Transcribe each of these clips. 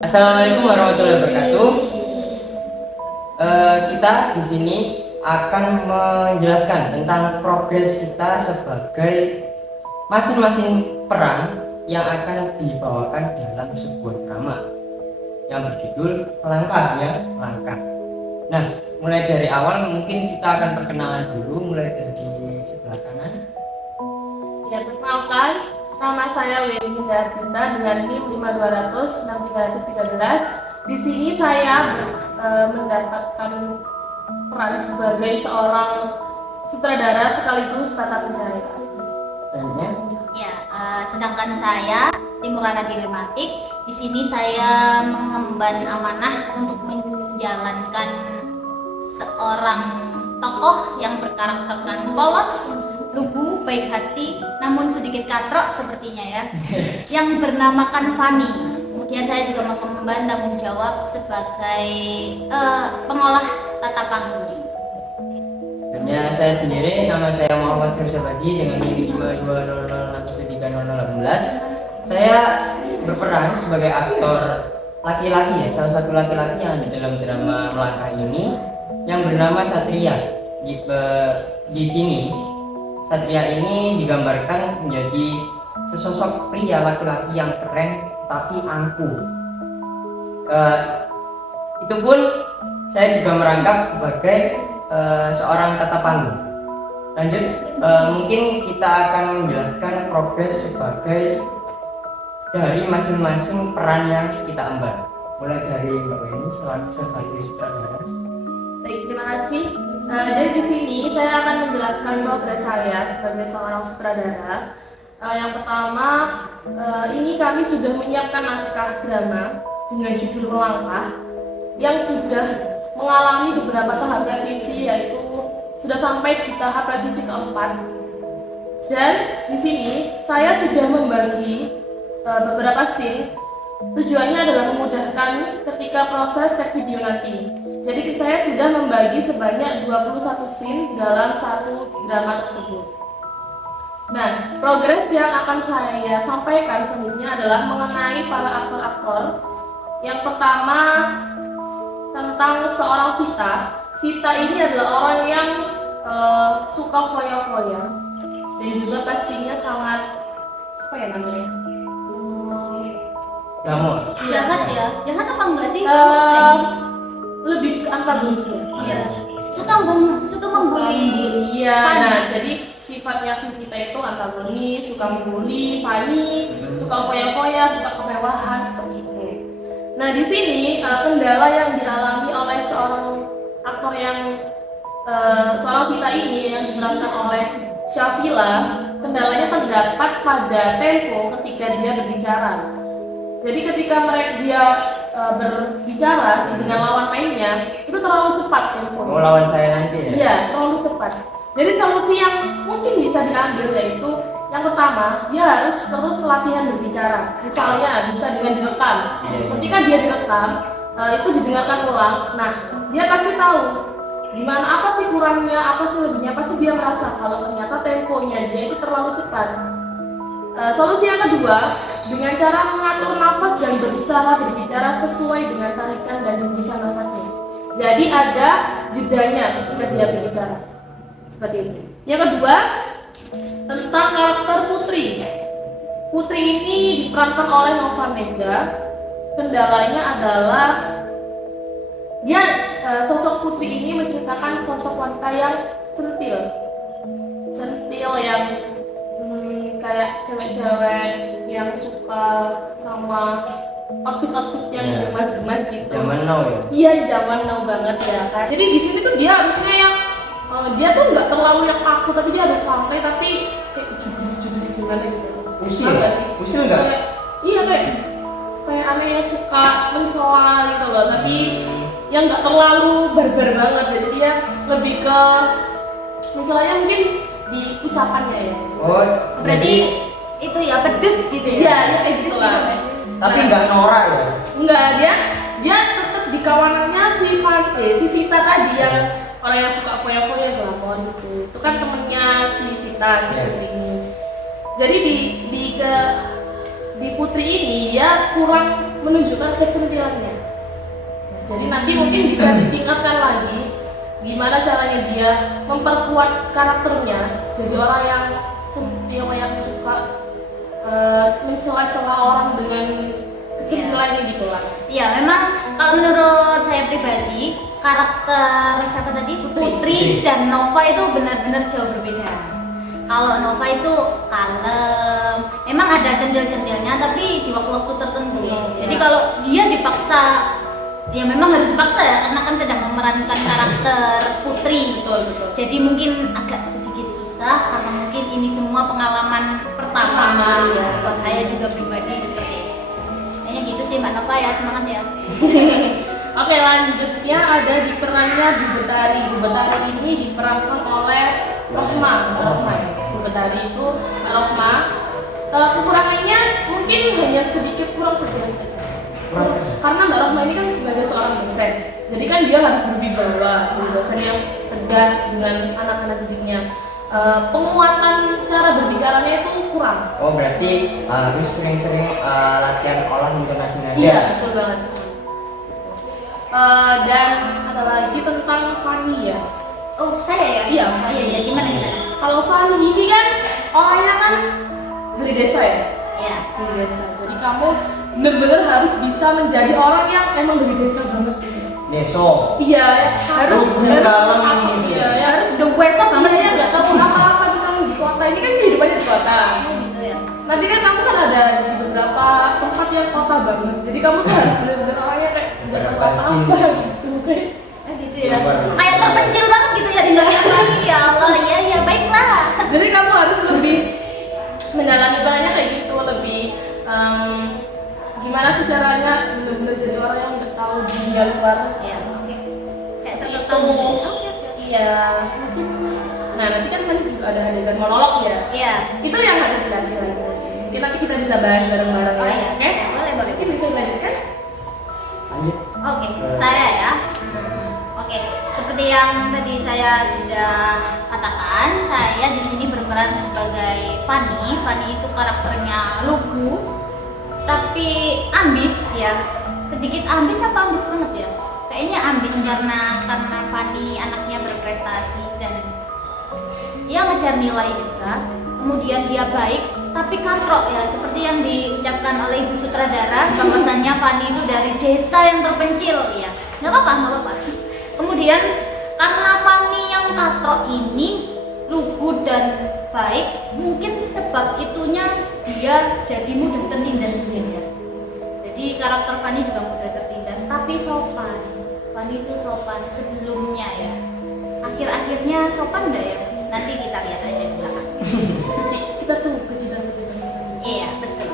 Assalamualaikum warahmatullahi wabarakatuh. Kita di sini akan menjelaskan tentang progres kita sebagai masing-masing peran yang akan dibawakan dalam sebuah drama yang berjudul Langkah ya Langkah. Nah, mulai dari awal mungkin kita akan perkenalan dulu, mulai dari sebelah kanan. Ya, perkenalkan, nama saya Weni Hindardita dengan NIM 5200-6313. Di sini saya mendapatkan peran sebagai seorang sutradara sekaligus tata pencahayaan. Ya, sedangkan saya Timurana Dilematik. Di sini saya mengemban amanah untuk menjalankan seorang tokoh yang berkarakterkan polos, lugu, baik hati, namun sedikit katrok sepertinya ya, yang bernamakan Fani. Kemudian saya juga mengemban tanggung jawab sebagai pengolah tata panggung. Dan ya, saya sendiri, nama saya Muhammad Firsabadi dengan NIM 52001318. Saya berperan sebagai aktor laki-laki ya, salah satu laki-laki yang ada dalam drama Melangkah ini yang bernama Satria. Di sini Satria ini digambarkan menjadi sesosok pria laki-laki yang keren tapi angkuh. Itu pun saya juga merangkap sebagai seorang tata panggung. Lanjut, mungkin kita akan menjelaskan progres sebagai dari masing-masing peran yang kita emban. Mulai dari Mbak Weni sebagai sutradara. Baik, terima kasih. Jadi di sini saya akan menjelaskan progres saya sebagai seorang sutradara. Yang pertama, ini kami sudah menyiapkan naskah drama dengan judul Melangkah yang sudah mengalami beberapa tahap revisi, yaitu sudah sampai di tahap revisi keempat. Dan di sini saya sudah membagi beberapa scene. Tujuannya adalah memudahkan ketika proses take video nanti. Jadi saya sudah membagi sebanyak 21 scene dalam satu drama tersebut. Nah, progres yang akan saya sampaikan selanjutnya adalah mengenai para aktor-aktor. Yang pertama, tentang seorang Sita. Sita ini adalah orang yang suka foya-foya dan juga pastinya sangat apa ya namanya? Gamor. Jahat ya? Jahat apa enggak sih? Lebih ke antagonis ya. Iya. Suka membuli. Iya. Fani. Nah, jadi sifatnya si Sita itu antagonis, suka membuli, Fani, suka foya-foya, suka kemewahan seperti itu. Nah, di sini kendala yang dialami oleh seorang aktor yang seorang Sita ini yang diperankan oleh Syafila, kendalanya terdapat pada tempo ketika dia berbicara. Jadi ketika dia berbicara dengan lawan mainnya itu terlalu cepat tempo. Mau lawan saya nanti ya? Iya, terlalu cepat. Jadi solusi yang mungkin bisa diambil yaitu yang pertama, dia harus terus latihan berbicara. Misalnya bisa dengan direkam. Ketika dia direkam, itu didengarkan ulang. Nah, dia pasti tahu gimana, apa sih kurangnya, apa sih lebihnya. Pasti dia merasa kalau ternyata temponya dia itu terlalu cepat. Solusi yang kedua, dengan cara mengatur nafas dan berusaha berbicara sesuai dengan tarikan dan hembusan nafasnya. Jadi ada jedanya ketika dia berbicara. Seperti itu. Yang kedua, tentang karakter Putri. Putri ini diperankan oleh Nova Mega. Kendalanya adalah dia sosok Putri ini menceritakan sosok wanita yang centil yang kayak cewek-cewek yang suka sama outfit yang gemas-gemas gitu. Zaman now ya? Iya, zaman now banget ya kan. Jadi di sini tuh dia harusnya yang dia tuh nggak terlalu yang kaku, tapi dia harus santai tapi kayak judes gimana gitu. Usil nggak sih? Usil nggak? Iya, kayak aneh yang suka mencela gitu loh, tapi yang nggak terlalu barbar banget. Jadi dia lebih ke mencelanya mungkin di ucapannya ya. Oh, berarti itu ya pedes gitu ya? Iya, kayak gitu lah. Tapi nggak norak ya? Enggak, dia tetap di kawanannya si Sita tadi yang orang yang suka foya-foya glamor gitu. Itu kan temennya si Sita, si Putri ini. Jadi di Putri ini dia kurang menunjukkan kecantilannya. Nah, jadi nanti mungkin bisa ditingkatkan lagi gimana caranya dia memperkuat karakternya jadi orang yang centil, yang suka mencela-cela orang dengan kecantilannya gitu lah. Iya, memang kalau menurut saya pribadi karakter siapa tadi? Putri dan Nova itu benar-benar jauh berbeda. Kalau Nova itu kalem, memang ada centil-centilnya tapi di waktu-waktu tertentu. Jadi kalau dia dipaksa, ya memang harus dipaksa ya, karena kan sedang memerankan karakter Putri. Betul. Jadi mungkin agak sedikit susah karena mungkin ini semua pengalaman pertama ya. buat saya juga pribadi seperti itu. Kayaknya gitu sih Mbak Nova ya, semangat ya. Oke, lanjutnya ada di perannya Bu Betari. Bu Betari ini diperankan oleh Rohma. Bu Betari itu Mbak Rohma. Kekurangannya mungkin hanya sedikit kurang tegas saja. Karena Mbak Rohma ini kan sebagai seorang dosen, jadi kan dia harus berwibawa, jadi dosen yang tegas dengan anak-anak didiknya. Penguatan cara berbicaranya itu kurang. Oh, berarti harus sering-sering latihan olah intonasi nada. Iya, betul banget. Dan ada lagi tentang Fanny ya. Oh, saya ya? Iya. Oh, iya, gimana? Kalau Fanny ini kan orangnya kan dari desa ya. Iya. Dari desa. Jadi kamu benar-benar harus bisa menjadi orang yang emang dari desa banget gitu. Deso. Iya, Harus harus the west banget ya, nggak tahu apa-apa tentang di kota ini kan kehidupannya di kota. Oh, gitu ya. Nanti kan kamu kan ada di beberapa tempat yang kota banget. Jadi kamu tuh harus benar-benar orangnya kayak nggak tahu apa-apa gitu kayak. Gitu ya. Kayak terpencil banget gitu ya tinggalnya Fanny. Ya Allah, ya baiklah. Jadi kamu harus lebih mendalami perannya kayak gitu, lebih gimana sih caranya benar-benar jadi orang yang nggak tahu dunia luar. Ya, oke. Saya Itu. terketam. Oke. Iya. Nah, nanti kan juga ada adegan monolog ya. Iya. Itu yang harus dilatih lagi. Mungkin nanti kita bisa bahas bareng-bareng Oh ya. iya. Oke? Boleh. Mungkin bisa dilanjutkan? Lanjut. Oke, saya ya. Oke, seperti yang tadi saya sudah katakan, saya di sini berperan sebagai Fanny. Fanny itu karakternya lugu, tapi ambis ya. Sedikit ambis apa ambis banget ya? Kayaknya ambis karena Fanny anaknya berprestasi dan dia ngejar nilai juga. Kemudian dia baik, tapi katrok ya, seperti yang diucapkan oleh ibu sutradara bahwasannya Fanny itu dari desa yang terpencil ya. Nggak apa-apa. Kemudian karena Fanny yang katrok ini lugu dan baik, mungkin sebab itunya dia jadi mudah tertindas sebenarnya. Jadi karakter Fanny juga mudah tertindas, tapi sopan. Fanny itu sopan sebelumnya ya. Akhir-akhirnya sopan nggak ya? Nanti kita lihat aja di belakang. Kita tunggu kejutan-kejutan selanjutnya. Iya betul.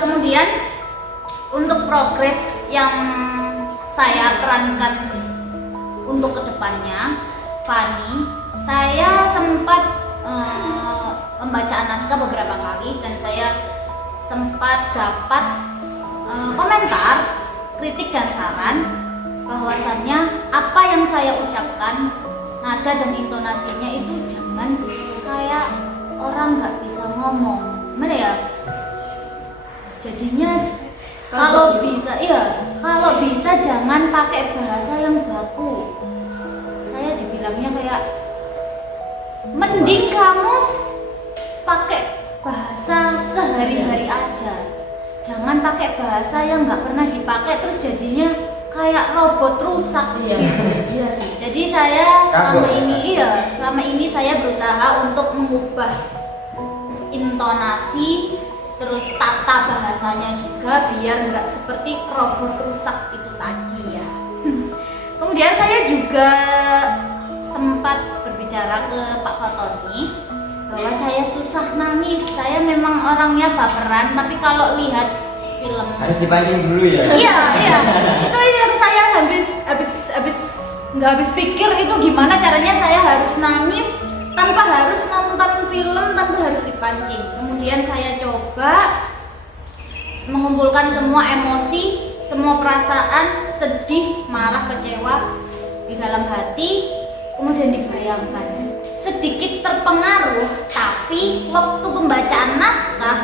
Kemudian untuk progres yang saya perankan untuk kedepannya, Fanny, saya sempat pembacaan naskah beberapa kali dan saya sempat dapat komentar, kritik dan saran bahwasannya apa yang saya ucapkan, nada dan intonasinya itu jangan kayak orang nggak bisa ngomong, gimana ya? Jadinya kalau bisa jangan pakai bahasa yang baku. Saya dibilangnya kayak mending kamu pakai bahasa sehari-hari aja. Jangan pakai bahasa yang nggak pernah dipakai terus jadinya kayak robot rusak. Iya sih. Jadi saya selama ini saya berusaha untuk mengubah intonasi terus tata bahasanya juga biar nggak seperti robot rusak itu tadi ya. Kemudian saya juga sempat berbicara ke Pak Fatoni bahwa saya susah nangis. Saya memang orangnya baperan, tapi kalau lihat film Harus dipancing dulu ya. Iya. Itu yang saya nggak habis pikir itu gimana caranya saya harus nangis tanpa harus nonton film, tanpa harus dipancing. Kemudian saya coba mengumpulkan semua emosi, semua perasaan, sedih, marah, kecewa di dalam hati, kemudian dibayangkan. Sedikit terpengaruh, tapi waktu pembacaan naskah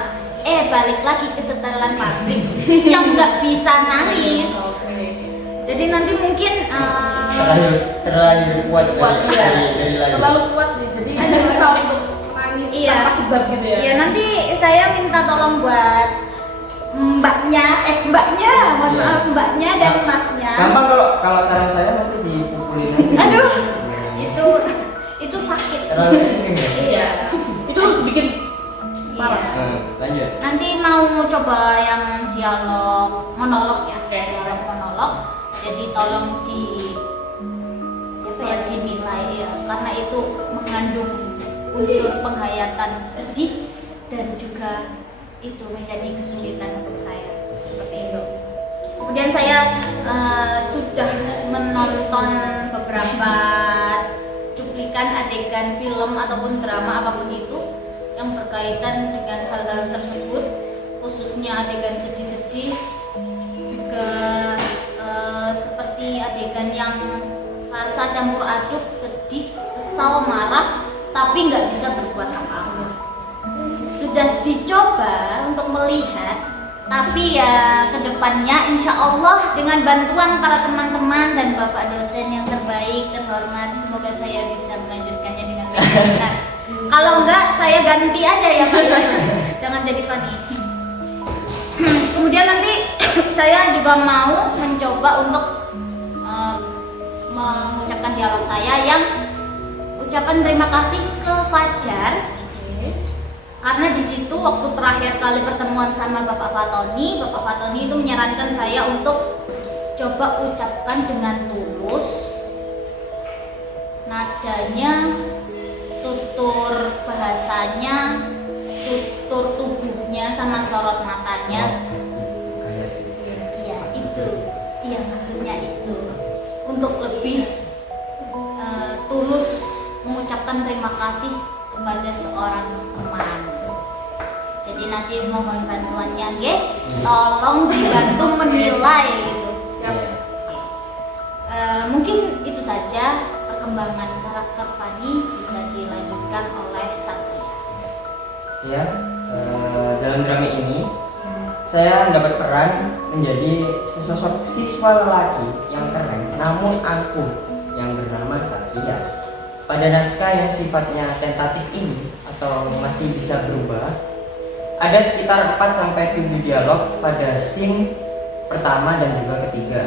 balik lagi ke setelan pabrik yang nggak bisa nangis. Jadi nanti mungkin terlalu kuat dari lagu. Terlalu kuat nih, jadi susah untuk nangis Iya. tanpa sebab gitu ya. ya nanti saya minta tolong buat mbaknya, mohon Iya. maaf mbaknya dan masnya. Gampang kalau saran saya nanti dipukulin aja. Aduh, Iya. itu sakit. Terlalu ekstrim ya. Iya. Itu bikin parah. Iya. Lanjut. Nanti mau coba yang dialog monolog ya, Oke. dialog monolog. Jadi tolong dinilai ya, karena itu mengandung unsur penghayatan sedih dan juga itu menjadi kesulitan untuk saya seperti itu. Kemudian saya sudah menonton beberapa cuplikan adegan film ataupun drama apapun itu yang berkaitan dengan hal-hal tersebut, khususnya adegan sedih-sedih, juga seperti adegan yang rasa campur aduk, sedih, kesal, marah, tapi nggak bisa berbuat apa-apa. Sudah dicoba untuk melihat, tapi ya kedepannya insya Allah dengan bantuan para teman-teman dan bapak dosen yang terbaik, terhormat, semoga saya bisa melanjutkannya dengan baik. Nah, kalau enggak saya ganti aja ya Pak. Jangan jadi Fani. Kemudian nanti saya juga mau mencoba untuk mengucapkan dialog saya yang ucapan terima kasih ke Fajar. Karena di situ waktu terakhir kali pertemuan sama Bapak Fatoni itu menyarankan saya untuk coba ucapkan dengan tulus, nadanya, tutur bahasanya, tutur tubuhnya, sama sorot matanya. Iya itu, iya maksudnya itu, untuk lebih tulus mengucapkan terima kasih kepada seorang teman. Jadi nanti mohon bantuannya, tolong dibantu menilai gitu. Siap. Mungkin itu saja perkembangan karakter Fani, bisa dilanjutkan oleh Satria. Ya, dalam drama ini saya mendapat peran menjadi sesosok siswa lelaki yang keren namun angkuh yang bernama Satria. Pada naskah yang sifatnya tentatif ini atau masih bisa berubah, ada sekitar 4-7 dialog pada scene pertama dan juga ketiga.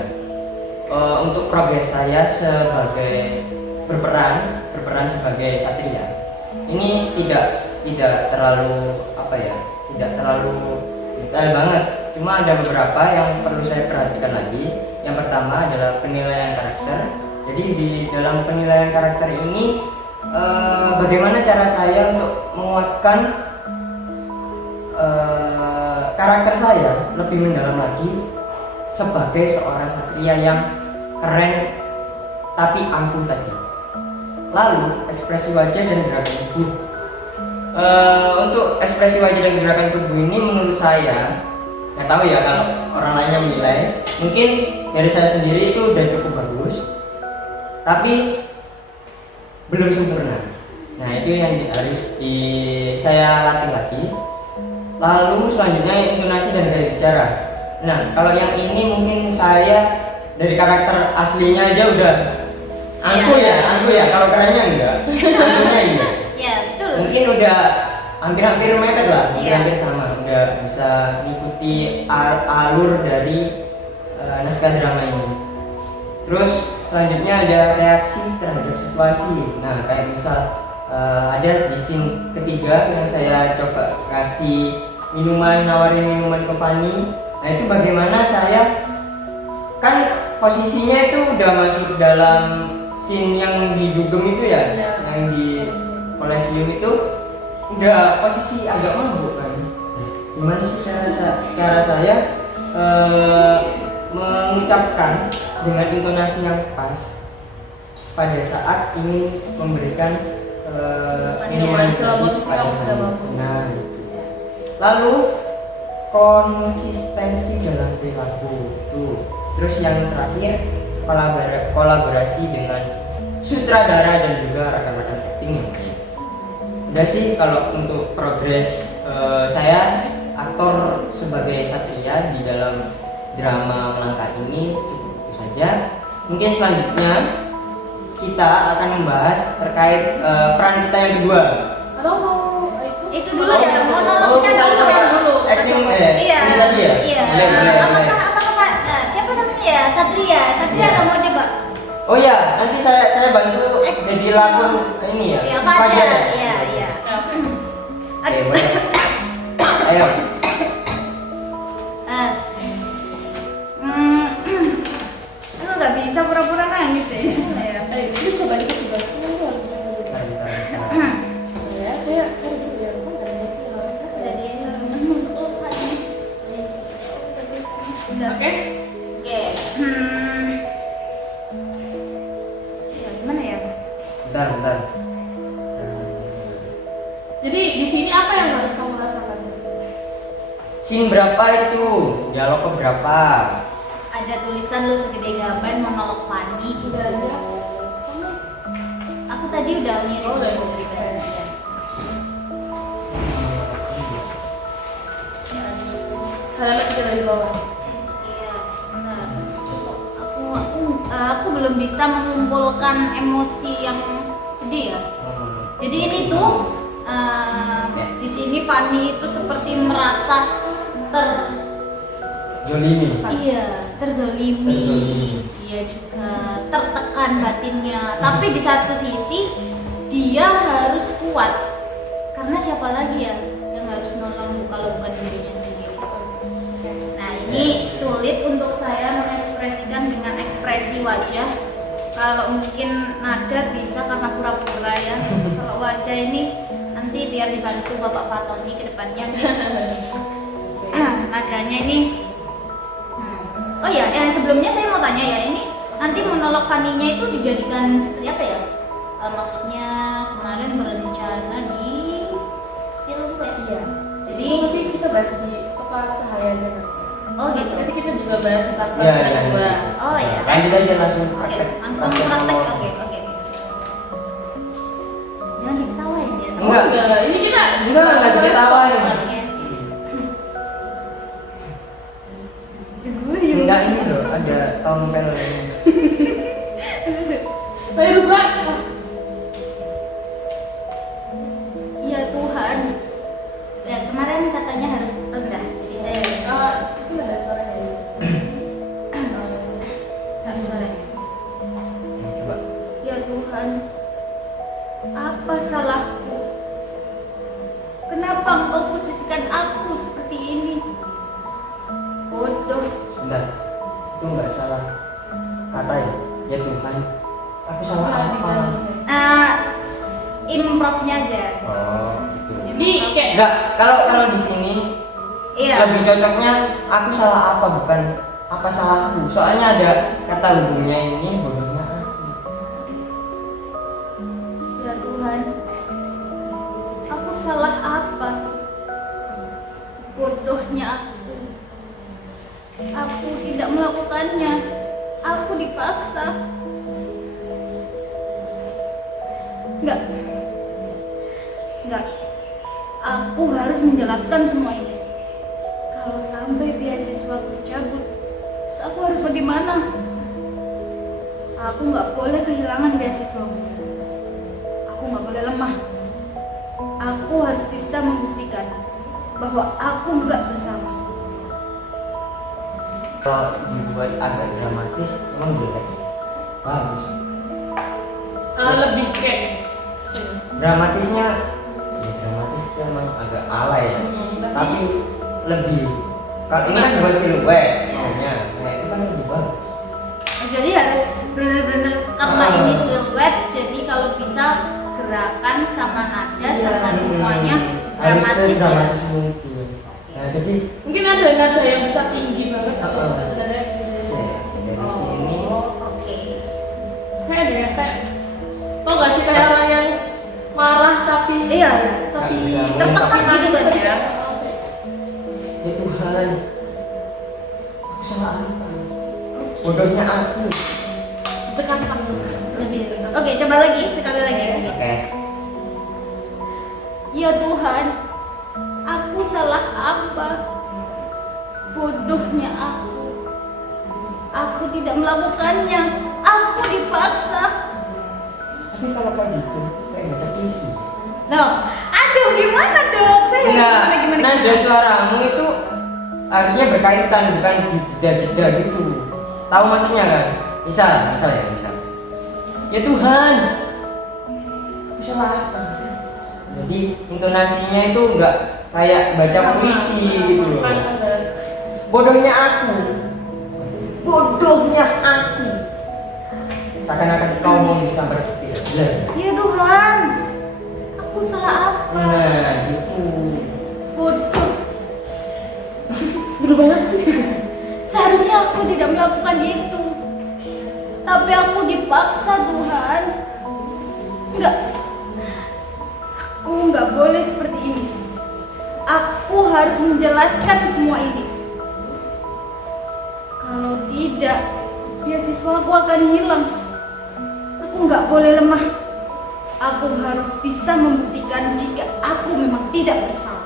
Untuk progres saya sebagai berperan sebagai Satria, ini tidak terlalu tidak terlalu detail banget. Cuma ada beberapa yang perlu saya perhatikan lagi. Yang pertama adalah penilaian karakter. Jadi di dalam penilaian karakter ini bagaimana cara saya untuk menguatkan karakter saya lebih mendalam lagi sebagai seorang Satria yang keren tapi angkuh tadi. Lalu ekspresi wajah dan gerakan tubuh. Untuk ekspresi wajah dan gerakan tubuh ini menurut saya, nggak tahu ya kalau orang lainnya menilai, mungkin dari saya sendiri itu udah cukup bagus, tapi belum sempurna. Nah itu yang harus saya latih lagi. Lalu selanjutnya intonasi dan gaya bicara. Nah kalau yang ini mungkin saya dari karakter aslinya aja udah angkuh ya. Kalau kerennya enggak, angkuhnya iya. Ya betul. Mungkin udah hampir mepet lah, Iya. hampir sama, udah bisa mengikuti alur dari naskah drama ini. Terus selanjutnya ada reaksi terhadap situasi. Nah kayak misal ada di scene ketiga yang saya coba kasih nawarin minuman ke Fani. Nah itu bagaimana saya, kan posisinya itu udah masuk dalam scene yang di dugem itu ya, Iya. yang di Kolesium itu udah posisi agak mabuk kan. Gimana sih cara saya mengucapkan dengan intonasi yang pas pada saat ingin memberikan minuman dalam tadi posisi kepada kamu sudah Fani. mabuk. Nah gitu. Lalu konsistensi dalam perilaku tuh. Terus yang terakhir kolaborasi dengan sutradara dan juga rekan-rekan acting mungkin. Udah sih kalau untuk progres saya akan aktor sebagai Satria di dalam drama Melangkah ini cukup itu saja. Mungkin selanjutnya kita akan membahas terkait peran kita yang kedua. Atau mau Itu dulu ya, monolognya kita dulu coba ya. acting Iya. ini tadi ya. Iya. Boleh. Apakah Pak, siapa namanya ya? Satria. Satria Iya. nggak mau coba? Oh iya, nanti saya bantu jadi lakon ini ya. Iya, si Fajar. ya? Iya. Oke, boleh. Ayo. Lu nggak bisa pura-pura nangis ya? Ini coba semua harus Bentar. ya. Saya cari dulu ya. Kok nggak ada yang lain? Jadi Oke. Oke. Ya, gimana ya? Bentar. Jadi di sini apa yang harus kamu rasakan? Scene berapa itu? Dialog ke berapa? Ada tulisan lu segede gaban monolog Fanny. Udah ada. Aku tadi udah ngirim Oh, udah. pribadi ya. Halaman 3 dari bawah. Iya, sebentar. Aku belum bisa mengumpulkan emosi yang sedih ya. Jadi ini tuh di sini Fanny itu seperti merasa Jolini. terdolimi. Dia juga tertekan batinnya. Tapi di satu sisi dia harus kuat. Karena siapa lagi ya yang harus nolong kalau bukan dirinya sendiri. Nah, ini sulit untuk saya mengekspresikan dengan ekspresi wajah. Kalau mungkin nada bisa karena pura-pura ya. Kalau wajah ini nanti biar dibantu Bapak Fatoni ke depannya. Nadanya ini oh ya, yang sebelumnya saya mau tanya ya, ini nanti monolog Fanny-nya itu dijadikan seperti apa ya? Maksudnya kemarin berencana di silhouette. Iya. Jadi Nanti kita bahas di peta cahaya aja kan. oh gitu. Nanti kita juga bahas tentang Iya, peta iya. kedua. Oh ya. Lanjut aja langsung Oke, praktek. langsung praktek. Oke. Jangan diketawain ya. Enggak. Ini kita Enggak diketawain. Oke. Enggak ini loh, ada tompelnya. Ayo Mbak. Ya Tuhan. Ya kemarin katanya harus rendah, jadi saya Itu ada suaranya ya. satu suaranya. Coba. Ya Tuhan, apa salahku? Kenapa Engkau posisikan aku seperti ini? Bodoh. Sebentar. Itu enggak salah kata ya. Ya Tuhan, aku salah apa? Improvnya aja. Oh, gitu. Ini kayak Enggak, kalau di sini Iya. lebih cocoknya aku salah apa bukan apa salahku. Soalnya ada kata hubungnya ini bodohnya aku. Ya Tuhan, aku salah apa? Bodohnya aku. Aku tidak melakukannya. Aku dipaksa. Enggak. Aku harus menjelaskan semua ini. Kalau sampai beasiswa aku cabut, terus aku harus bagaimana? Aku nggak boleh kehilangan beasiswa. Aku nggak boleh lemah. Aku harus bisa membuktikan bahwa aku nggak bersalah. Kalau dibuat agak dramatis emang jelek. Bagus. lebih kayak Dramatisnya ya dramatis itu emang agak alay ya. Tapi lebih kalau ini kan buat siluet makanya nah itu kan lebih bagus. Jadi harus benar-benar karena ini siluet, jadi kalau bisa gerakan sama nada sama semuanya Harus dramatis ya. sedramatis mungkin. Nah jadi mungkin ada nada yang bisa tinggi banget atau nada yang bisa dari sini Oke. kayak ada ya kayak tau gak sih kayak orang yang marah tapi Iya. tapi Nggak bisa tersekat gitu kan ya. ya Tuhan aku salah apa? Bodohnya aku. tekankan Lebih. Oke, coba lagi sekali lagi. Oke. Ya Tuhan, Aku salah apa? Bodohnya aku. Aku tidak melakukannya. Aku dipaksa. Tapi kalau kayak gitu, kayak baca puisi. Loh, aduh gimana dong? Saya harus Enggak, gimana? nada suaramu itu harusnya berkaitan, bukan di jeda-jeda gitu. Tahu maksudnya kan? Misal ya, misal. Ya Tuhan, aku salah apa? Jadi intonasinya itu enggak kayak baca puisi gitu loh. Bodohnya aku. Bodohnya aku. Seakan-akan kau mau bisa berpikir. Ya Tuhan, aku salah apa? Nah, gitu. Bodoh. Bodoh banget sih. Seharusnya aku tidak melakukan itu. Tapi aku dipaksa, Tuhan. Enggak. Aku enggak boleh seperti ini. Aku harus menjelaskan semua ini. Kalau tidak, beasiswaku akan hilang. Aku enggak boleh lemah. Aku harus bisa membuktikan jika aku memang tidak bersalah.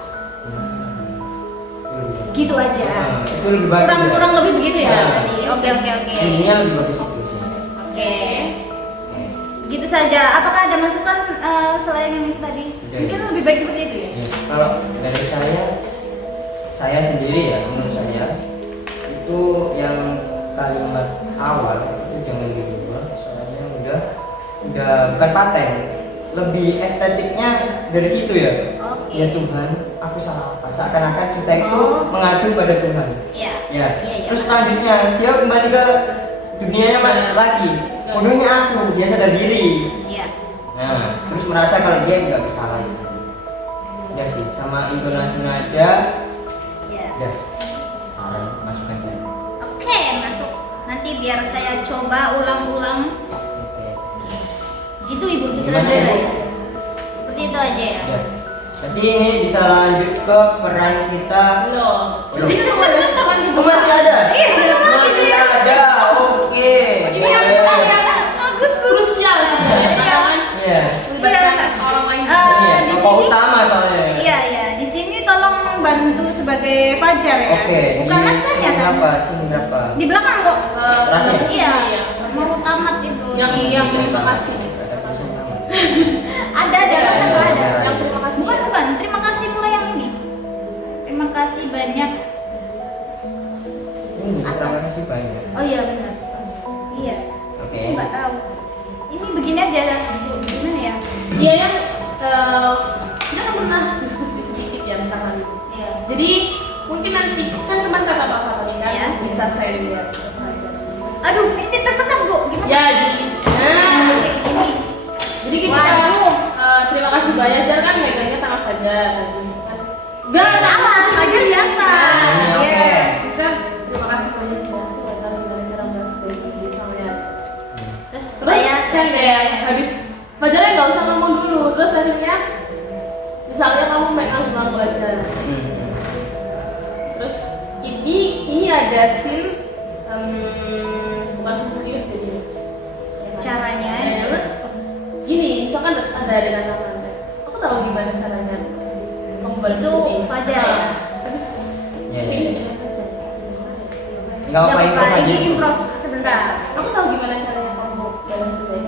Gitu aja. Itu lebih bagus. Kurang lebih begitu ya. Nah. Tadi. Oke. Ininya lebih bagus itu sih. Oke. Gitu saja. Apakah ada masukan selain yang itu tadi? Tidak. Mungkin lebih baik seperti itu ya. Ya, kalau dari saya sendiri ya, menurut saya itu yang kalimat awal itu jangan diubah, soalnya udah bukan paten, lebih estetiknya dari situ ya. Oke. Ya Tuhan, aku salah apa? Seakan-akan kita itu Oh. mengadu pada Tuhan. Iya. Ya. Iya. Terus selanjutnya dia kembali ke dunianya lagi. Bodohnya aku, dia sadar diri. Iya. Nah, terus merasa kalau dia nggak bersalah gitu. Ya sih, sama intonasi nada. Iya. Ya, saran masukan saya. Oke, masuk. Nanti biar saya coba ulang-ulang. Oke. Gitu Ibu Gimana, Sutradara Ibu? ya. Seperti itu aja ya. Ya. Jadi ini bisa lanjut ke peran kita. Belum. Belum. Ini udah ada kan di Oh, masih ada? Iya, masih ada. Oke. Ini yang boleh. aku krusial sebenarnya kan. Iya. Melibatkan orang lain. Iya, Di tokoh sini. utama soalnya. Iya. Di sini tolong bantu sebagai Fajar ya. Oke. Bukan Di naskahnya scene kan? berapa? Scene berapa? Di belakang kok. Terakhir. Iya. Mau tamat itu. Yang Di- yang terima kasih. ada masa nggak ada. Yang terima kasih. Bukan. Terima kasih mulai yang ini. Terima kasih banyak. Ini terima kasih banyak. Oh iya benar. Iya. Oke. Aku nggak tahu. Ini begini aja dah. Gimana ya? Iya yang kita kan pernah diskusi sedikit ya tentang hal itu. Iya. Jadi mungkin nanti kan teman kata Pak Fatoni kan Iya. bisa saya lihat. Aduh, ini tersekat bu. Gimana? Jadi, nah, Ini. jadi kita Waduh. terima kasih banyak Jar kan megangnya tangan Fajar tadi kan. Gak salah. Fajar biasa. Nah, Iya. oke. Terus kan terima kasih banyak Jar. Aku nggak tahu gimana cara merasa baik bisa melihat. Terus Terus saya kayak habis Fajarnya nggak usah ngomong dulu. Terus akhirnya misalnya kamu megang aku aja. Terus ini ada scene bukan scene serius jadi. Caranya? Gini, misalkan ada adegan tangan. Aku tahu gimana caranya. Kamu balik Itu seperti ini. Fajar ya? Terus Iya, iya. ini Fajar. Nggak Udah apa-apa, apa? Ini aja. improv sebentar. Aku tahu gimana caranya kamu balas sebaik.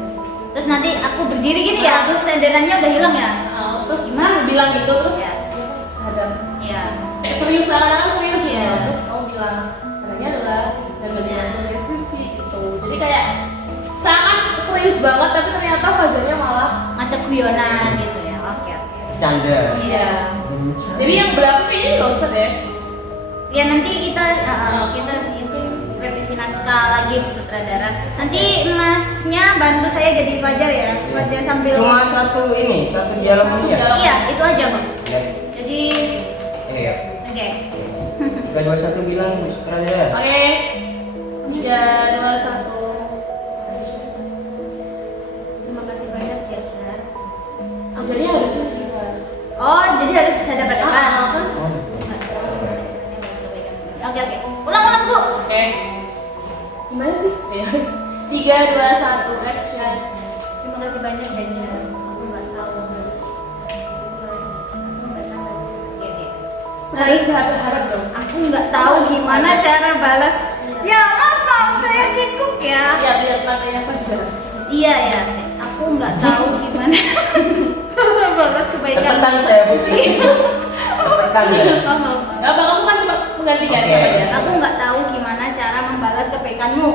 Terus nanti aku berdiri gini ya. Terus sendenannya udah hilang ya? Terus gimana bilang gitu terus Iya. hadap Iya. kayak serius kan serius Iya. ya. Terus kamu bilang caranya adalah dengan deskripsi gitu. Jadi kayak sangat serius banget tapi ternyata Fajarnya malah Ngajak guyonan gitu ya. Oke. Bercanda. Iya. Jadi yang belakang ini nggak usah deh. Ya nanti kita itu revisi naskah lagi Bu Sutradara. Nanti Masnya bantu saya jadi Fajar ya. Fajar sambil. Cuma satu dialog ini ya. dialog. Iya, itu aja Bang. Ya. Jadi Iya. oke. 3, 2, 1 bilang Bu Sutradara. Oke. 3, 2, 1. Terima kasih banyak ya, Jar. Jadi harusnya kita. Oh, jadi harus hadapan-hadapan. kan? Oh. Oke. Ulang-ulang, Bu. Oke. Gimana sih? 3, 2, 1 action. Terima kasih banyak ya, Jar. Aku nggak tahu harus. Aku nggak tahu harus. Oke. Harus harap dong. Aku nggak tahu gimana cara balas. Ya maaf, saya kikuk ya. Iya, lihat matanya saja. Iya ya, aku nggak tahu gimana cara balas kebaikan. Tertekan saya Bu. Tertekan ya. Maaf. Ya, Bang, kamu kan cuma menggantikan Oke. sama dia. Aku nggak tahu gimana cara membalas kebaikanmu.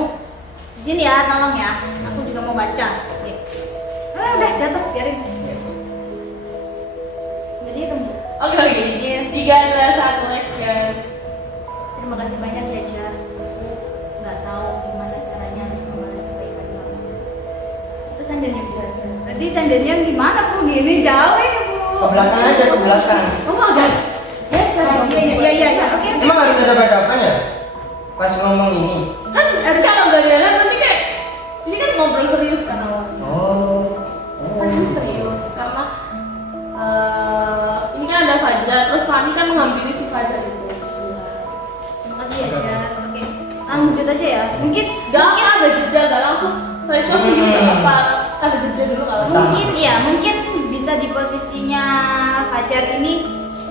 Di sini ya, tolong ya. Aku juga mau baca. Oke. Udah jatuh, biarin. Jadi tunggu. Oke. Iya. 3, 2, 1, action. Terima kasih banyak ya, Jar. Aku nggak tahu gimana caranya harus membalas kebaikan kamu. Itu sandarnya biasa. Tadi sandarnya gimana Bu? Gini jauh ya Bu. Ke belakang aja, ke belakang. Kamu agak geser dong. Iya. Oke. Emang harus ada berhadapan ya? Pas ngomong ini. Kan kalau nggak jalan nanti kayak ini kan ngobrol serius kan awalnya. Oh. Kan ini serius karena ini kan ada Fajar, terus Fani kan menghampiri si Fajar itu. Terima kasih ya, Jar. Oke. Lanjut aja ya. Mungkin Gak ada jeda, gak langsung. Setelah itu langsung juga apa? Ada jeda dulu kalau. mungkin bisa di posisinya Fajar ini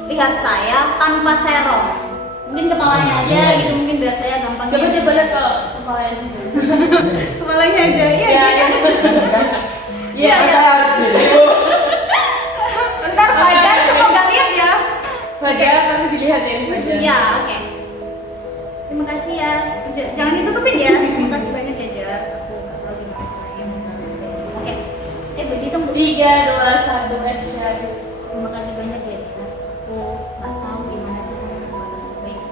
lihat saya tanpa serong. Mungkin kepalanya aja Iya. gitu, mungkin biar saya gampang. Coba lihat kalau kepalanya juga. kepalanya aja. Iya. Iya. Kan saya harus gini Bu. Bentar Fajar semoga lihat ya. Fajar nanti dilihat ya ini Fajar. Ya, oke. Terima kasih ya. Jangan ditutupin ya. Terima kasih banyak ya, Jar. Aku nggak tahu gimana caranya membalas kebaikan. Oke. Begitu Bu. 3, 2, 1, action. Terima kasih banyak ya, Jar. Aku nggak tahu gimana caranya membalas kebaikan.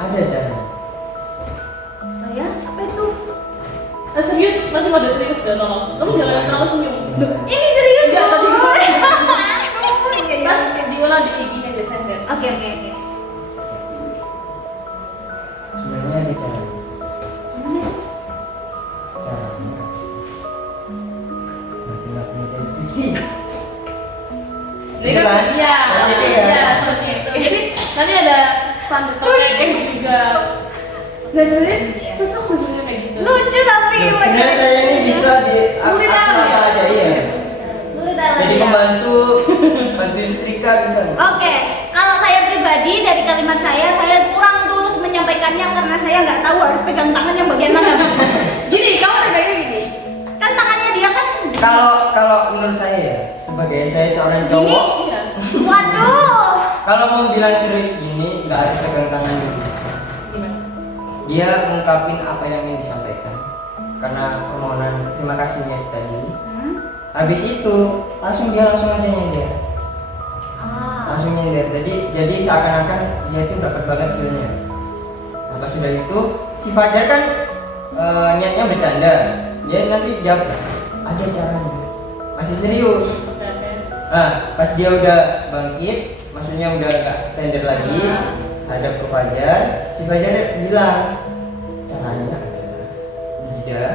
Ada cara. Oh ya, apa itu? Serius, masih pada serius gak tolong? Kamu jangan terlalu senyum. Ini serius Iya, dong. tadi. Aduh, iya, Mas, iya. diulang di gigi aja sender. Oke. Sebenarnya ada cara. Gimana itu? Caranya. Nggak punya deskripsi. Ini Itu kan? Iya, Jadi iya, ya. seperti itu. Jadi nanti ada sambil topeng juga. Nah, sebenarnya cocok sih sebenarnya kayak gitu. Lucu tapi Sebenarnya saya ini bisa di apa aja iya. Lu tahu Jadi ya. pembantu setrika bisa. Oke, kalau saya pribadi dari kalimat saya kurang tulus menyampaikannya karena saya nggak tahu harus pegang tangan yang bagian mana. Gini, kamu pegangnya gini. Kan tangannya dia kan. Kalau menurut saya ya, sebagai saya seorang Gini? cowok, Iya. Waduh. kalau mau bilang serius gini, nggak harus pegang tangan dulu. Gimana? Dia ngungkapin apa yang ingin disampaikan karena permohonan terima kasihnya tadi. Habis itu langsung aja nyender, langsung nyender. Jadi seakan-akan dia itu dapat banget feelnya. Nah, pas sudah itu si Fajar kan niatnya bercanda, dia nanti jawab ada caranya, masih serius. Nah, pas dia udah bangkit, maksudnya udah gak sender lagi, hadap ke Fajar, si Fajar bilang caranya adalah jeda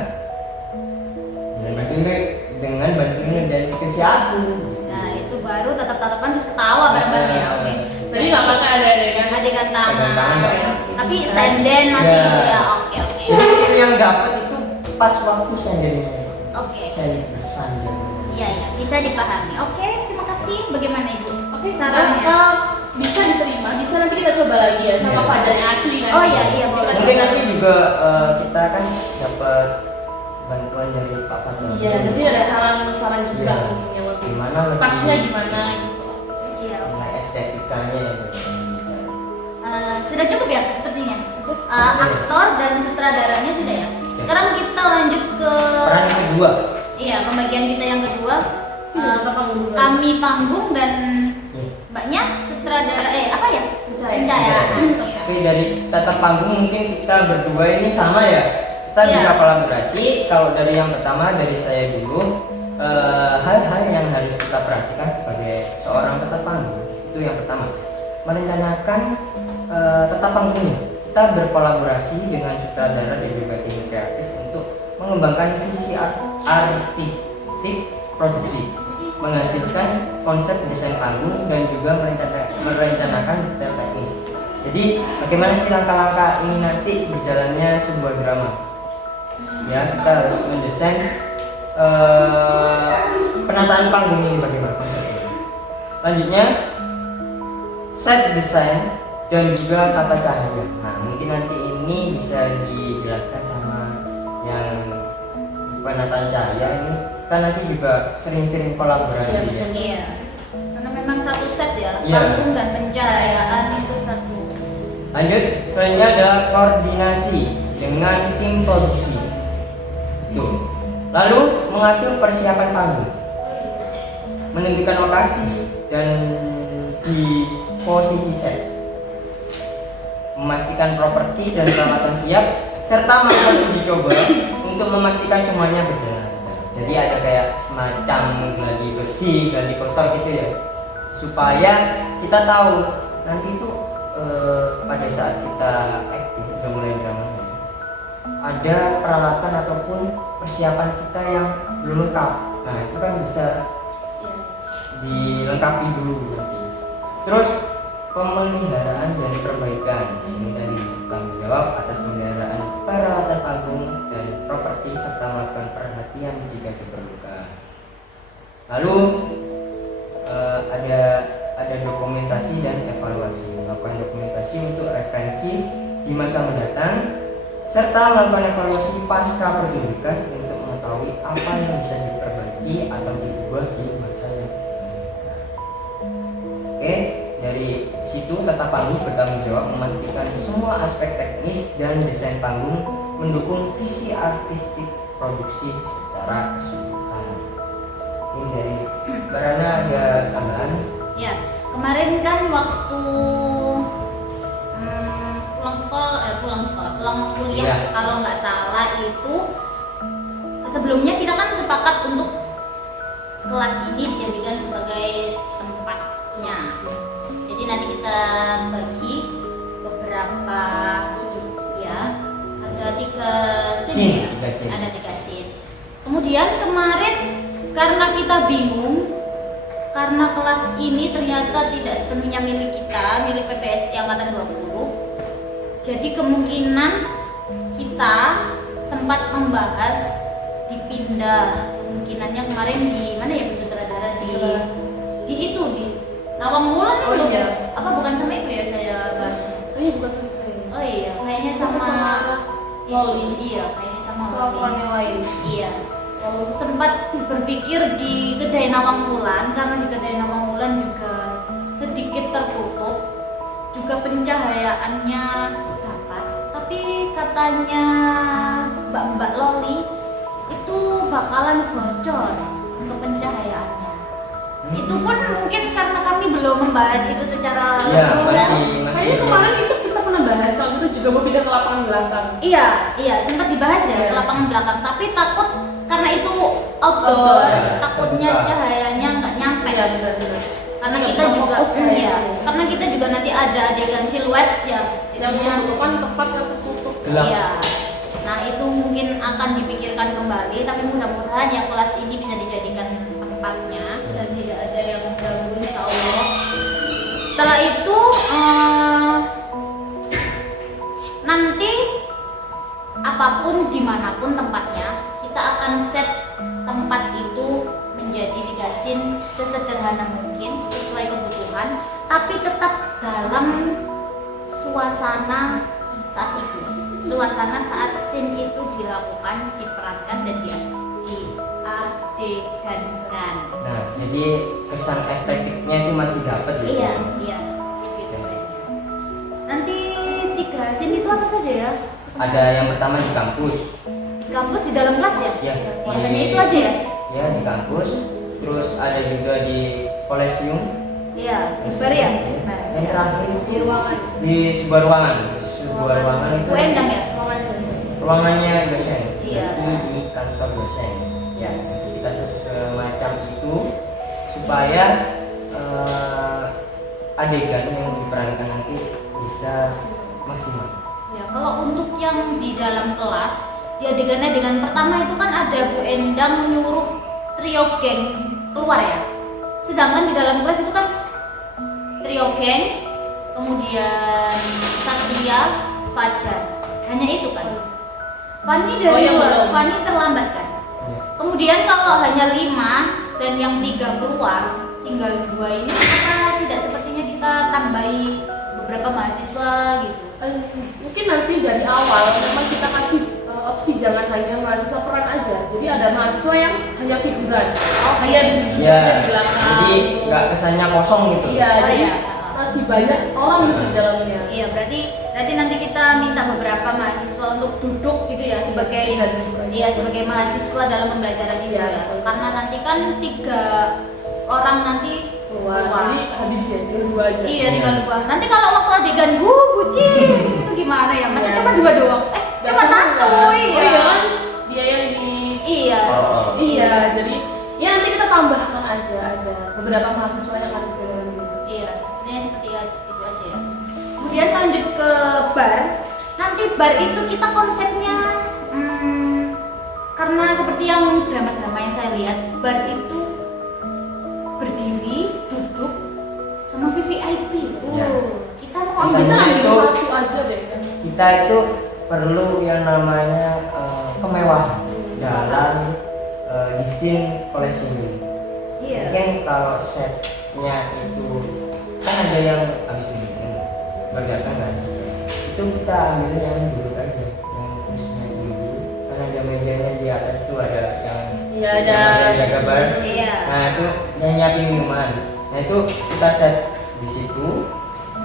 dengan bantuin ngerjain skripsi aku. Nah itu baru tatap-tatapan terus ketawa bareng-bareng ya. Oke. Tadi nggak pakai ada kan? Adegan Pegang tangan, tangan. Mbak. Tapi senden masih Ya. gitu ya. Oke. Jadi feel yang dapat itu pas waktu sendernya. Oke. Saya bersandar. Iya ya, bisa dipahami. Oke, terima kasih. Bagaimana Ibu? Oke, Sarannya? sarannya bisa diterima, bisa nanti kita coba lagi ya sama Iya. Fajar yang asli nanti. Oh iya boleh. Mungkin nanti juga kita kan dapat bantuan dari Pak Fajar. Iya, nanti ada saran-saran juga Iya. mungkin yang lebih Gimana lebih pasnya gimana gitu. Iya. Nah, estetikanya ya. Sudah cukup ya sepertinya. Aktor dan sutradaranya sudah ya. Sekarang kita lanjut ke Peran yang kedua. iya pembagian kita yang kedua. Apa panggung dulu? Kami panggung dan Iya. mbaknya sutradara apa ya? Pencahayaan. Pencahayaan. Oke, dari tatap panggung mungkin kita berdua ini sama ya. Kita Iya. bisa kolaborasi. Kalau dari yang pertama dari saya dulu, hal-hal yang harus kita perhatikan sebagai seorang tatap panggung itu yang pertama, merencanakan tatap panggungnya. Kita berkolaborasi dengan sutradara dan juga tim kreatif untuk mengembangkan visi artistik produksi, menghasilkan konsep desain panggung dan juga merencanakan detail teknis. Jadi bagaimana sih langkah-langkah ini nanti berjalannya sebuah drama? Ya, kita harus mendesain penataan panggung ini bagaimana konsepnya. Selanjutnya set desain dan juga tata cahaya. Nah, mungkin nanti ini bisa dijelaskan sama yang penata cahaya ini. Kita nanti juga sering-sering kolaborasi ya. Iya. Karena memang satu set ya, Iya. panggung dan pencahayaan itu satu. Lanjut, selanjutnya adalah koordinasi dengan tim produksi. Tuh. Lalu mengatur persiapan panggung, menentukan lokasi dan di posisi set, memastikan properti dan peralatan siap, serta melakukan uji coba untuk memastikan semuanya berjalan lancar. Jadi ada kayak semacam gladi bersih, gladi kotor gitu ya, supaya kita tahu nanti itu pada saat kita acting udah mulai dramanya ada peralatan ataupun persiapan kita yang belum lengkap. Nah itu kan bisa dilengkapi dulu nanti. Terus pemeliharaan dan perbaikan, ini dari tanggung jawab atas pemeliharaan peralatan panggung dan properti serta melakukan perhatian jika diperlukan. Lalu ada dokumentasi dan evaluasi, melakukan dokumentasi untuk referensi di masa mendatang serta melakukan evaluasi pasca pertunjukan untuk mengetahui apa yang bisa diperbaiki atau diubah di masa yang mendatang. Oke, dari situ tata panggung bertanggung jawab memastikan semua aspek teknis dan desain panggung mendukung visi artistik produksi secara keseluruhan. Ini dari Barana ada tambahan? Ya, kemarin kan waktu pulang kuliah Iya. kalau nggak salah itu sebelumnya kita kan sepakat untuk kelas ini dijadikan sebagai tempatnya. Jadi nanti kita bagi beberapa sudut ya. Ada 3 scene ya? 3 scene. Ada 3 scene. Kemudian kemarin karena kita bingung karena kelas ini ternyata tidak sepenuhnya milik kita, milik PPSI Angkatan 20. Jadi kemungkinan kita sempat membahas dipindah, kemungkinannya kemarin di mana ya Bu Sutradara, di Nawang Wulan itu loh. Iya. Apa bukan sama itu ya saya bahasnya? Oh iya, bukan sama saya. Oh iya, kayaknya sama Loli. Iya, kayaknya sama Laporan Loli. yang lain. Iya. Sempat berpikir di kedai Nawang Wulan karena di kedai Nawang Wulan juga sedikit tertutup, juga pencahayaannya dapat. Tapi katanya Mbak Loli itu bakalan bocor untuk pencahayaannya. Itu pun mungkin karena kami belum membahas itu secara Ya, lebih masih Kayaknya kemarin itu kita pernah bahas kalau itu juga mau pindah ke lapangan belakang. Iya, sempat dibahas ya Iya. ke lapangan belakang. Tapi takut karena itu outdoor, Ya, takutnya terbuka. cahayanya nggak nyampe. Iya, benar-benar. Karena Nggak kita bisa juga, fokus ya, iya, itu. karena kita juga nanti ada adegan siluet ya, Yang jadinya, membutuhkan tempat yang tertutup. Gelap. iya. Nah itu mungkin akan dipikirkan kembali, tapi mudah-mudahan yang kelas ini bisa dijadikan tempatnya dan tidak ada yang mengganggu, insya Allah. Setelah itu nanti apapun dimanapun tempatnya, kita akan set tempat itu menjadi digasin sesederhana mungkin sesuai kebutuhan, tapi tetap dalam suasana saat itu, suasana saat scene itu dilakukan, diperankan dan diadegankan. Nah, jadi kesan estetiknya itu masih dapat gitu. Iya, gitu. Nanti 3 scene itu apa saja ya? Ada yang pertama di kampus. Di kampus, di dalam kelas ya? Ya, Hanya itu aja ya? Ya, di kampus. Terus ada juga di Kolesium. Iya, Ibar ya? Yang terakhir Di ruangan. di sebuah ruangan. Sebuah ruangan itu. Endang ya? Ruangan yang biasa. Ruangannya dosen. Iya. Jadi di kantor dosen. Ya, nanti kita semacam itu supaya adegan yang diperankan nanti bisa maksimal. Ya, kalau untuk yang di dalam kelas, di adegan-adegan pertama itu kan ada Bu Endang menyuruh trio geng keluar ya. Sedangkan di dalam kelas itu kan trio geng, kemudian Satria, Fajar. Hanya itu kan. Fani dari Oh, yang luar, belum. Fani terlambat kan. Ya. Kemudian kalau hanya 5 dan yang 3 keluar, tinggal 2 ini apa tidak sepertinya kita tambahi beberapa mahasiswa gitu. Mungkin nanti dari awal memang kita kasih opsi jangan hanya mahasiswa peran aja. Jadi ada mahasiswa yang hanya figuran, hanya duduk Ya, aja di belakang. jadi nggak kesannya kosong gitu. Iya, Oh, jadi iya. masih banyak orang gitu di dalamnya. Iya, berarti nanti kita minta beberapa mahasiswa untuk duduk gitu ya sebagai sebagai mahasiswa dalam pembelajaran ini Iya, ya. betul. Karena nanti kan 3 orang nanti Keluar. keluar. Jadi habis ya, tinggal 2 aja. Iya, tinggal 2. Nanti kalau waktu adegan bucin itu gimana ya? Masa Iya. cuma 2 doang? Nggak Cuma sama 1. kan? Iya. Oh iya kan? Dia yang di Iya. Oh. Iya, jadi ya nanti kita tambahkan aja ada beberapa mahasiswa yang ada di dalam ini. Iya, sepertinya seperti itu aja ya. Kemudian lanjut ke bar. Nanti bar itu kita konsepnya karena seperti yang drama-drama yang saya lihat, bar itu berdiri, duduk, sama VVIP. Ya. Kita mau Kesannya Kita ambil itu- satu aja deh kan. Kita itu perlu yang namanya kemewahan dalam desain koleksi. Iya. Mungkin kalau setnya itu kan ada yang habis bikin berdagang kan, itu kita ambilnya yang dulu aja, yang kursinya dulu, kan ada mejanya di atas tuh ada yang Iya, ada. yang jaga bar. Iya. Nah itu yang nyiapin minuman. Nah itu kita set di situ,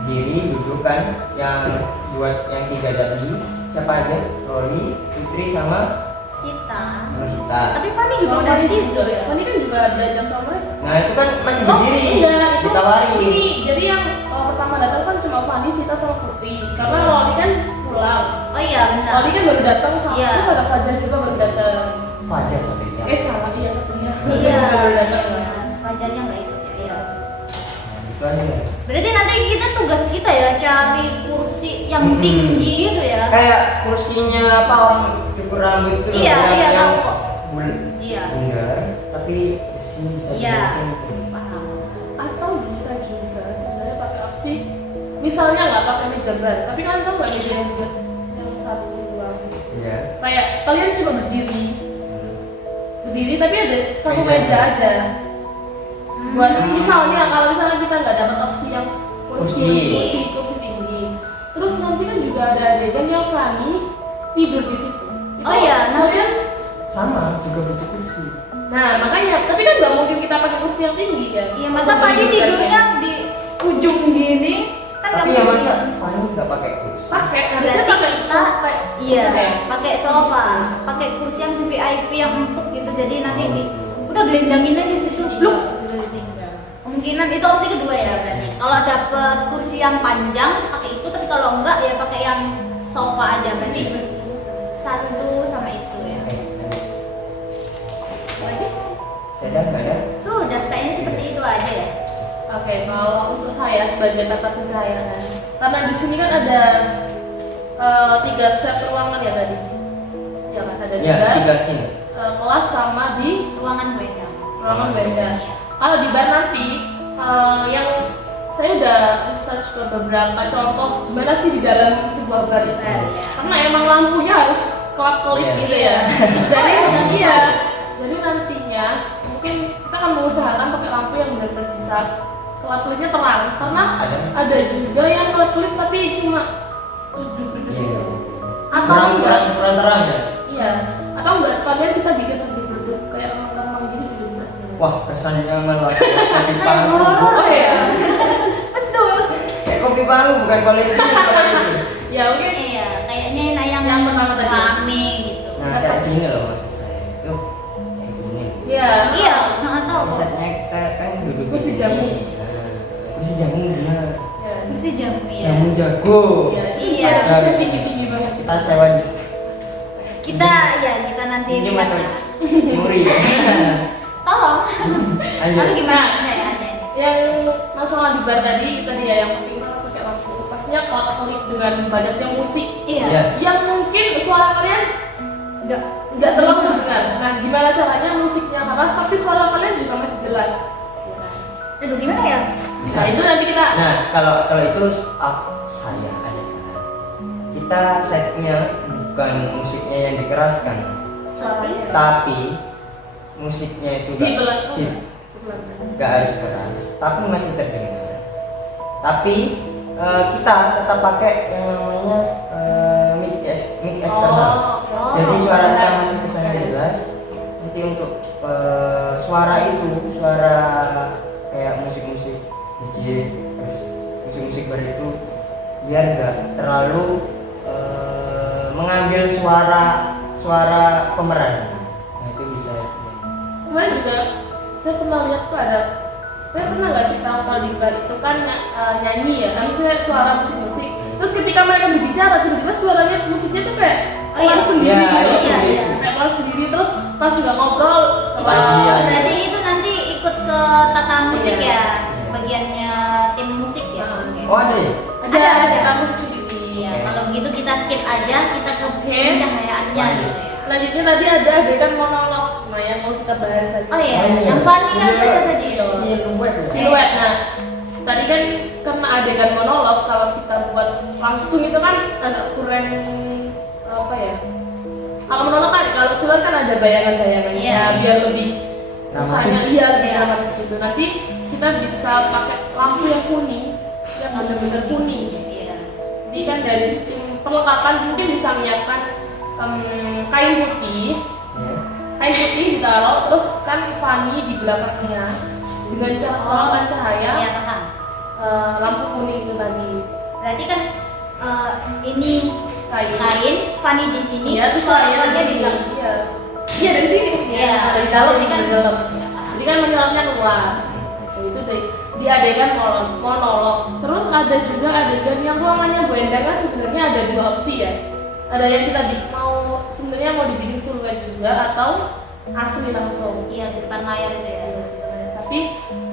diri duduk kan, yang buat yang 3 tadi siapa aja? Roli, Putri sama Sita. Sita. Tapi Fanny juga udah di situ ya. Ini kan juga diajak sama mereka. Nah itu kan masih Oh, berdiri, iya, itu ditawarin. Ini, jadi yang pertama datang kan cuma Fanny, Sita sama Putri. Karena Roli kan pulang. Oh iya, benar. Roli kan baru datang sama Iya. terus ada Fajar juga baru datang. Wajar sampai itu. Salah, iya satunya. Iya. Fajar juga baru datang. Wajarnya nggak ikut ya. Iya. Nah, itu aja. Berarti nanti kita tugas kita ya cari kursi yang tinggi itu ya. Kayak kursinya apa orang cukur rambut itu loh, Iya, yang- iya, yang tahu kok. Iya. bundar, tapi besi bisa Iya. dibikin. Paham. Atau bisa juga sebenarnya pakai opsi, misalnya nggak pakai meja bar, tapi kalian tahu nggak meja yang buat yang 1, 2 Iya. kayak kalian cuma berdiri tapi ada satu Meja. meja aja buat Hmm. misalnya kalau misalnya kita nggak dapat opsi yang kursi Kursi. kursi tinggi, terus nanti kan juga ada adegan yang Fanny tidur di situ. Oh iya, kalian Sama juga butuh kursi. nah makanya tapi kan nggak mungkin kita pakai kursi yang tinggi kan. Iya, masa Fadi tidurnya di ujung gini kan nggak Tapi ya mungkin. masa paling nggak pakai kursi. pakai harusnya Berarti pakai kita sofa. iya Oke. pakai sofa, pakai kursi yang VIP yang empuk gitu. Jadi nanti udah gelendangin aja di subluk gitu tinggal. Kemungkinan itu opsi kedua ya berarti. Kalau dapet kursi yang panjang pakai itu, tapi kalau enggak ya pakai yang sofa aja. Berarti satu sama itu ya. Sedang nggak ada? Sudah kayaknya seperti itu aja ya. Oke, kalau untuk saya sebagai tata pencahayaan, karena di sini kan ada 3 set ruangan ya tadi, ya kan ada Ya, 3 scene. kelas sama di Ruangan beda. ruangan beda. Kalau di bar nanti, yang saya udah research ke beberapa contoh gimana sih di dalam sebuah bar itu. Bar, ya. Karena emang lampunya harus kelap-kelip Iya. gitu ya. Disco ya, udah disco. Iya. Jadi nantinya mungkin kita akan mengusahakan pakai lampu yang benar-benar bisa kelap-kelipnya terang. Karena ada juga yang kelap-kelip tapi cuma duduk-duduk Iya. gitu. Atau enggak? Kurang terang ya. Iya. Atau enggak sekalian kita bikin duduk-duduk kayak remang-remang gini juga bisa sih. Wah, kesannya malah kayak kopi Kayak panggung. horor. Oh ya. Betul. Kayak kopi panggung bukan koleksi bukan itu. Ya oke. Iya, kayaknya yang Yang pertama tadi. rame gitu. Nah, kayak sini loh maksud saya. Itu kayak gini. Iya. Iya, nggak tahu. Setnya kita kan duduk di Kursi sini. jamu. Nah, kursi jamu benar. Ya. Bersih jamu ya. Jamu jago. Iya. Iya. Bisa tinggi-tinggi banget. Kita sewa di situ. Kita nanti Ini mah muri. tolong. Lalu Lanjut. gimana ya? Yang masalah di bar tadi ya yang penting banget pakai lampu. Pastinya kalau klik dengan banyaknya musik Iya. Iya. yang mungkin suara kalian nggak terlalu terdengar. Nah, gimana caranya musiknya keras tapi suara kalian juga masih jelas? Aduh, gimana ya? Nah, itu nanti kita Nah, kalau itu saya ada saran. Kita setnya bukan musiknya yang dikeraskan, suaranya tapi musiknya itu di belakang. nggak harus keras, tapi masih terdengar. Tapi kita tetap pakai yang namanya mic eksternal. Oh, Jadi suara kita keren. masih kesannya jelas. Nanti untuk suara itu, suara kayak musik-musik DJ, terus musik-musik baru itu biar nggak terlalu mengambil suara pemeran. Nah itu bisa. Kemarin juga saya pernah lihat tuh ada, saya pernah nggak sih tahu kalau di bar itu kan nyanyi ya, tapi saya suara musik-musik. Terus ketika mereka berbicara tiba-tiba suaranya musiknya tuh kayak Oh iya. keluar sendiri, Iya, gitu. iya, iya. Kayak keluar sendiri terus pas nggak ngobrol Bagian. Berarti itu nanti ikut ke tata musik Iya. ya, bagiannya tim musik ya. Ah. Oke. Oh ada ya? Ada. kita musik sendiri. Iya, kalau begitu kita skip aja, kita ke Oke. pencahayaannya gitu ya. Selanjutnya tadi ada adegan monolog, nah yang mau kita bahas tadi. Oh iya, Oh, iya. yang funny kan Siluet. saya tadi itu. Siluet ya? Siluet. Nah, tadi kan karena adegan monolog, kalau kita buat langsung itu kan agak kurang apa ya? Kalau monolog kan, kalau siluet kan ada bayangan-bayangannya, Iya. biar lebih kesannya Dramatis. dia lebih Iya. dramatis gitu. Nanti kita bisa pakai lampu yang kuning, yang benar-benar kuning. Iya. Jadi kan dari tim perlengkapan mungkin bisa menyiapkan kain putih. Ya. Kain putih ditaruh, terus kan Fanny di belakangnya dengan cara selokan cahaya Iya, paham. lampu kuning itu tadi. Berarti kan ini kain, Fanny di sini, Iya, terus saya dia di belakang. Iya. Iya dari sini sih. Iya. Dari dalam Jadi kan- dari dalam. Jadi kan menyalapnya keluar. Itu di adegan monolog. Terus ada juga adegan yang ruangannya Bu Endang kan sebenarnya ada dua opsi ya. Ada yang kita mau sebenarnya mau dibikin siluet juga atau asli langsung. Iya, di depan layar itu ya. Tapi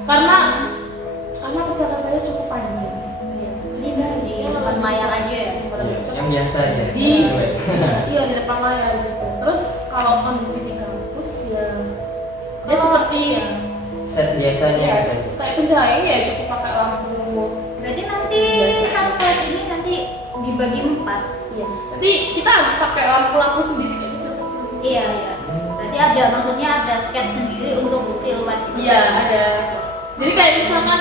karena percakapannya cukup panjang. Iya, jadi kan di depan layar aja ya. Yang biasa aja. Di Siluet. iya di depan layar gitu. Terus kalau kondisi di kampus ya dia seperti iya. Set biasanya ya, saja. kayak pencahayaan ya cukup pakai lampu. Berarti nanti Biasa. satu kelas ini nanti dibagi 4. Iya. Nanti kita pakai lampu-lampu sendiri kayak kecil-kecil. Iya, iya. Berarti ada, maksudnya ada sketch sendiri untuk siluet itu. Iya ada. Jadi kayak misalkan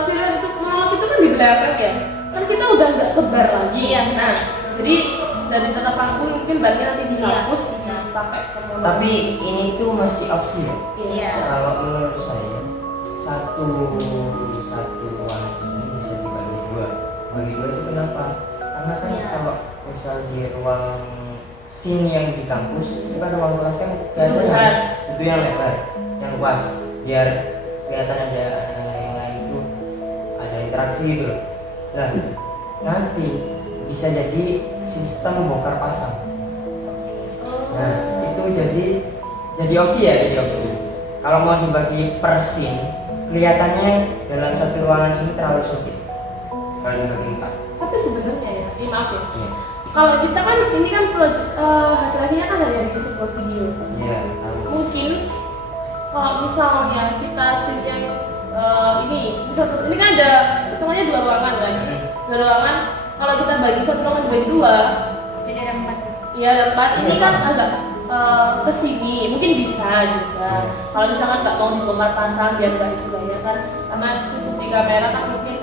siluet itu monolog itu kan di belakang ya. Kan kita udah nggak kebar lagi. Iya. Nah, jadi dari tata panggung mungkin bagian nanti di Iya. kampus bisa pakai ke monolog. Tapi ini tuh masih opsi ya. Iya. Kalau menurut saya satu ruangan ini bisa dibagi dua. Bagi dua itu kenapa? Karena kan Iya. kalau misal di ruang scene yang di kampus itu kan ruang kelas kan Itu besar. itu yang lebar, yang luas, biar kelihatan ada yang lain itu ada interaksi gitu loh. Nah nanti bisa jadi sistem bongkar pasang. Nah itu jadi opsi ya, jadi opsi. Kalau mau dibagi per scene, kelihatannya dalam satu ruangan ini terlalu sempit. Kalau dibagi 4. Tapi sebenarnya ya, maaf ya. Iya. Kalau kita kan ini kan hasilnya kan ada di sebuah video. Iya, tahu. Mungkin kalau misalnya kita scene yang ini kan ada hitungannya 2 ruangan kan. 2 ruangan. Kalau kita bagi satu ruangan dibagi 2, Jadi ada 4. ya dapat ini kan agak ke sini mungkin bisa juga. Kalau misalkan nggak mau dibongkar pasang biar nggak itu banyak kan, karena cukup di kamera kan mungkin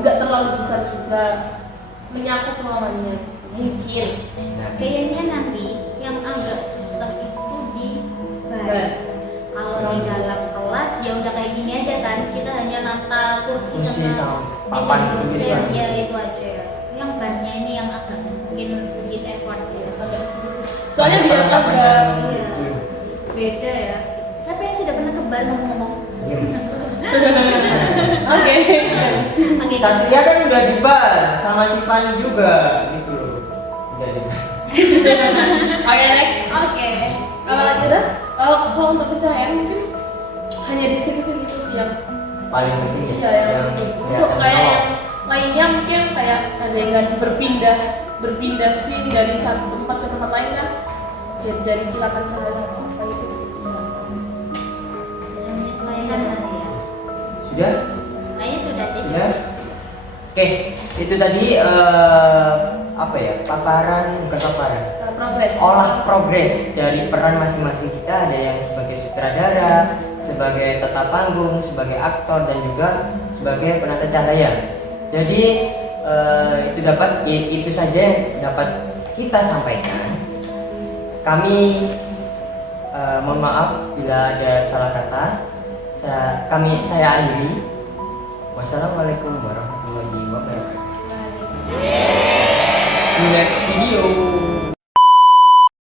nggak terlalu besar juga menyakup ruangannya mungkin. Nah, Kayaknya nanti yang agak susah itu di bar. Bar. Kalau di dalam kelas ya udah kayak gini aja kan, kita hanya nata kursi kursi sama sama papan meja itu dosen, bisa. ya itu aja. Yang barnya ini yang agak mungkin sedikit effort ya. Soalnya biar agak Iya. Beda ya. Siapa yang sudah pernah ke bar ngomong-ngomong? Iya. oke. Oke. Satria kan udah di bar sama si Fanny juga gitu loh. Udah di bar. Oke next. Oke. Apa lagi dah? Kalau untuk pencahayaan mungkin hanya di sini-sini itu sih yang Paling penting iya ya, yang penting. Untuk kayak yang lainnya mungkin kayak ada yang berpindah scene dari satu tempat ke tempat lain kan, jadi dari kilatan cahaya apa itu bisa. Bisa menyesuaikan nanti ya. sudah Kayaknya sudah sih. sudah. Oke, itu tadi apa ya, bukan paparan, Progres. olah progres dari peran masing-masing kita. Ada yang sebagai sutradara, sebagai tata panggung, sebagai aktor, dan juga sebagai penata cahaya. Jadi itu saja yang dapat kita sampaikan. Kami mohon maaf bila ada salah kata. Saya akhiri. Wassalamualaikum warahmatullahi wabarakatuh. See you next video.